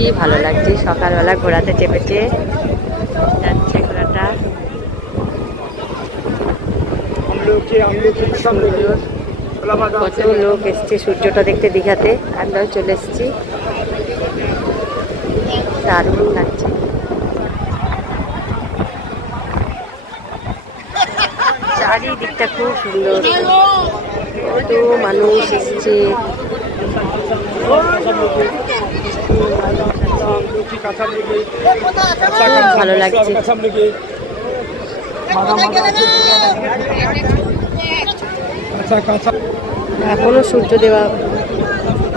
কি ভালো লাগছে, সকালবেলা ঘোড়াতে চেপেছে যাচ্ছে ঘোড়াটা। কত লোক এসছে সূর্যটা দেখতে দীঘাতে, আমরাও চলে এসেছি। দারুণ লাগছে। চারিদিকটা খুব সুন্দর, কত মানুষ এসছে। ভালো লাগছে। এখনো সূর্য দেওয়া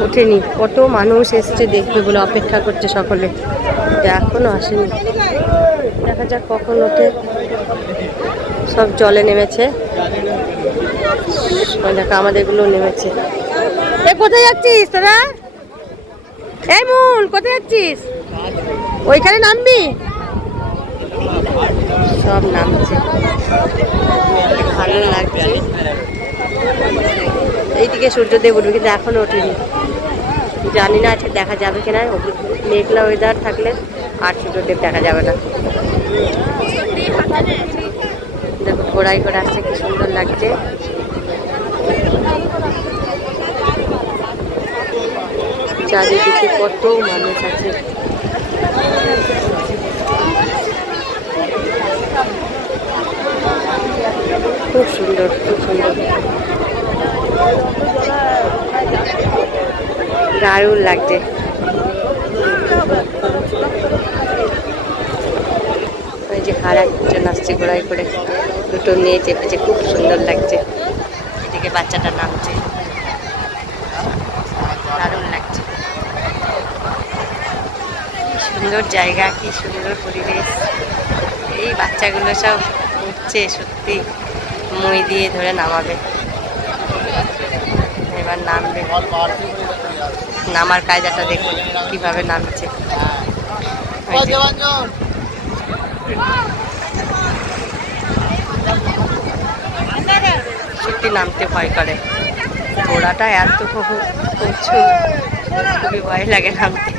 ওঠেনি, কত মানুষ এসছে দেখবে বলে অপেক্ষা করছে সকলে, এখনো আসেনি। দেখা যাক কখন ওঠে। সব জলে নেমেছে, দেখো আমাদেরগুলো নেমেছে। কোথায় যাচ্ছিস তোরা? এই মূল কোথায় যাচ্ছিস? ওইখানে নামবি? সব নামছে, ভালো লাগছে। এইদিকে সূর্যদেব উঠবে কিন্তু এখনো ওঠেনি, জানি না আজকে দেখা যাবে কিনা। মেঘলা ওয়েদার থাকলে আর সূর্যদেব দেখা যাবে না। দেখো ঘোড়ায় করে আসছে, কি সুন্দর লাগছে। চারিদিকে কত মানুষ আছে। খুব সুন্দর, খুব সুন্দর, দারুণ লাগছে। ওই যে আর একজন আসছে ঘোড়ায় করে, দুটো মেয়ে চেপেছে, খুব সুন্দর লাগছে। এদিকে বাচ্চাটা নামছে, দারুণ লাগছে। কি সুন্দর জায়গা, কি সুন্দর পরিবেশ। এই বাচ্চাগুলো সব উঠছে, সত্যি মই দিয়ে ধরে নামাবে। এবার নামবে, নামার কায়দাটা দেখুন কিভাবে নামছে। সত্যি নামতে ভয় করে, ঘোড়াটা এত উঁচু, খুবই ভয় লাগে নামতে।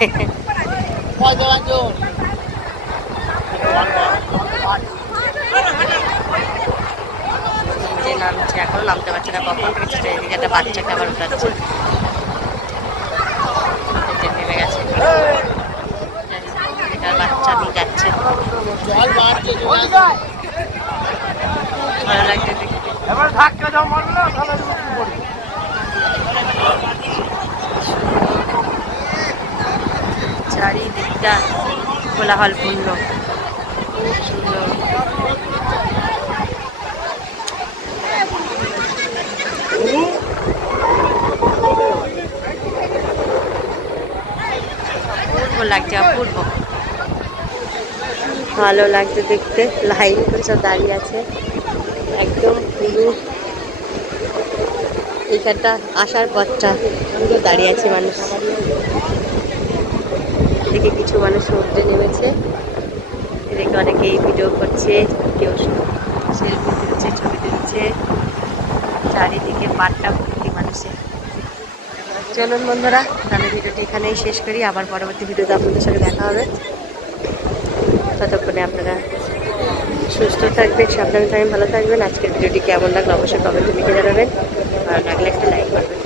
নিজে নামছে, এখনো নামতে পারছে না, কখন পেয়েছে। এদিকে একটা বাচ্চাকে আবার উঠাচ্ছে, নেমে গেছে। বাচ্চা নিয়ে যাচ্ছে, ভালো লাগছে দেখতে। চারিদিকটা কোলাহলপূর্ণ, খুব সুন্দর। অপূর্ব লাগছে, অপূর্ব ভালো লাগছে দেখতে। লাইন করে সব দাঁড়িয়ে আছে, একদম পুরো এইখানটা আসার পথটা পুরো দাঁড়িয়ে আছে মানুষ। এদিকে কিছু মানুষ সমুদ্রে নেমেছে, এদিকে অনেকেই ভিডিও করছে, কেউ সেলফি তুলছে, ছবি তুলছে। চারিদিকে পাটটা ভর্তি মানুষে। চলুন বন্ধুরা, তাহলে ভিডিওটি এখানেই শেষ করি। আবার পরবর্তী ভিডিওতে আপনাদের সঙ্গে দেখা হবে। ততক্ষণে আপনারা সুস্থ থাকবেন, সাবধানে থাকবেন, ভালো থাকবেন। আজকের ভিডিওটি কেমন লাগলো অবশ্যই কমেন্টে লিখে জানাবেন, ভালো লাগলে একটা লাইক করবেন।